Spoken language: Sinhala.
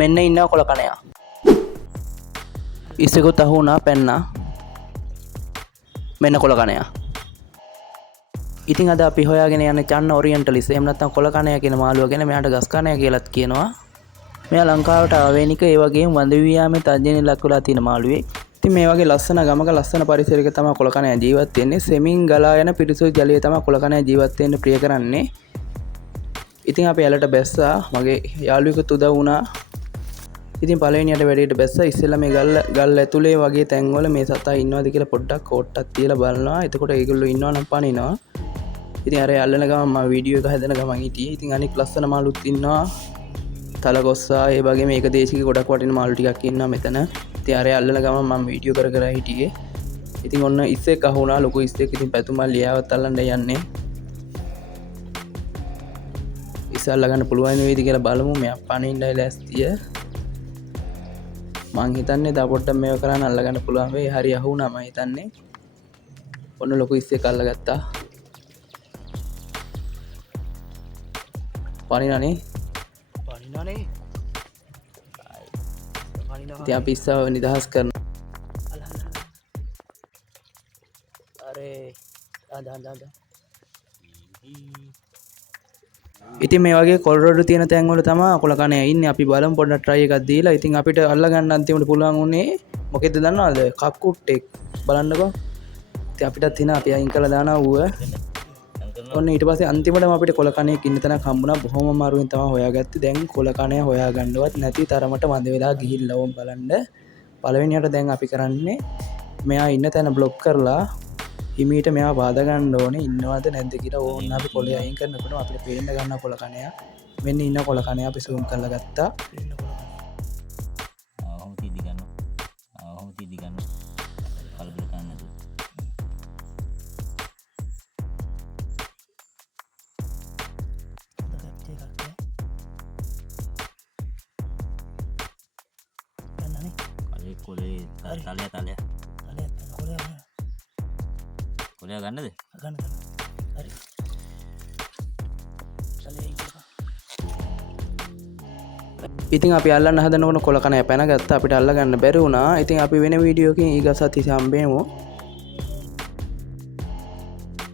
මෙන්න ඉන්නවා කොළ කණයා. ඉස්සෙකුත් අහු වුණා පැන්නා. මෙන්න කොළ කණයා. ඉතින් අද අපි හොයාගෙන යන්නේ චන්න ඔරියන්ටලිස්. එහෙම නැත්නම් කොළ කණයා කියන මාළුවා ගැන. මෙයාට ගස් කණයා කියලාත් කියනවා. මෙයා ලංකාවට ආවේනික ඒ වගේම වඳවි යාමේ තර්ජනය ලක් වෙලා තියෙන මාළුවෙක්. ඉතින් මේ වගේ ලස්සන ගමක ලස්සන පරිසරයක තමයි කොළ කණයා ජීවත් වෙන්නේ. සෙමින් ගලා යන පිරිසුදු ජලයේ තමයි කොළ කණයා ජීවත් වෙන්න ප්‍රිය කරන්නේ. ඉතින් අපි ඇලට බැස්සා. මගේ යාළුවෙකුත් උදව් වුණා. ඉතින් පළවෙනියට වැඩේට බැස්සා. ඉස්සෙල්ලා මේ ගල් ඇතුලේ වගේ තැන්වල මේ සතා ඉන්නවද කියලා පොඩ්ඩක් කෝට්ටක් තියලා බලනවා. එතකොට ඒගොල්ලෝ ඉන්නව නම් පනිනවා. ඉතින් අර අල්ලන ගමන් මම වීඩියෝ එක හදන ගමන් හිටියේ. ඉතින් අනික ලස්සන මාළුත් ඉන්නවා. තලගොස්සා ඒ වගේ මේක දේශික ගොඩක් වටින මාළු ටිකක් ඉන්නවා මෙතන. ඉතින් අර අල්ලන ගමන් මම වීඩියෝ කර කර හිටියේ. ඉතින් ඔන්න ඉස්සෙක් අහු වුණා ලොකු ඉස්සෙක්. ඉතින් පැතුමල් ලියාවත් අල්ලන්න යන්නේ. ඉස්සල්ලා ගන්න පුළුවන් වේද කියලා බලමු. මෙයා පනින්නයි ලෑස්තිය. මං හිතන්නේ දා පොඩ්ඩක් මේව කරන්න අල්ලගන්න පුළුවන් වෙයි. හරි අහු වුණා මම හිතන්නේ. ඔන්න ලොකු ඉස්සෙක් අල්ලගත්තා. පනිනනේ. ඉතින් අපි ඉස්සව නිදහස් කරනවා. ඉතින් මේ වගේ කොල්රොඩු තියෙන තැන් වල තමයි කොළ කණයා ඉන්නේ. අපි බලමු පොඩ්ඩක් try එකක් දීලා. ඉතින් අපිට අල්ලගන්න අන්තිමට පුළුවන් උනේ මොකෙද දන්නවද? කක්කුට්ටෙක්. බලන්නකෝ. ඉතින් අපිටත් හිනා අපි අයින් කරලා දානවා ඌව. ඔන්න ඊට පස්සේ අන්තිමටම අපිට කොළ කණයෙක් ඉන්න තැනක් හම්බුණා. බොහොම අමාරුවෙන් තමයි හොයාගත්තේ. දැන් කොළ කණයා හොයාගන්නවත් නැති තරමට වඳ වෙලා ගිහිල්ලා ඕම් බලන්න. පළවෙනියට දැන් අපි කරන්නේ මෙයා ඉන්න තැන බ්ලොක් කරලා හිමීට මෙයා බාද ගන්න ඕනේ. ඉන්නවද නැද්ද කියලා. ඕන්න අපි කොළේ අයින් කරනකොට අපිට පේන්න ගන්නවා කොළ කණයා. මෙන්න ඉන්න කොළ කණයා අපි zoom කරලා ගත්තා. කොලේ ගන්නද? ගන්න. හරි. ඉතින් අපි අල්ලන්න හදනකොට කොළ කණයා පැනගත්තා. අපිට අල්ල ගන්න බැරි වුණා. ඉතින් අපි වෙන වීඩියෝ එකකින් ඊගසත් ඉතින් හම්බෙමු.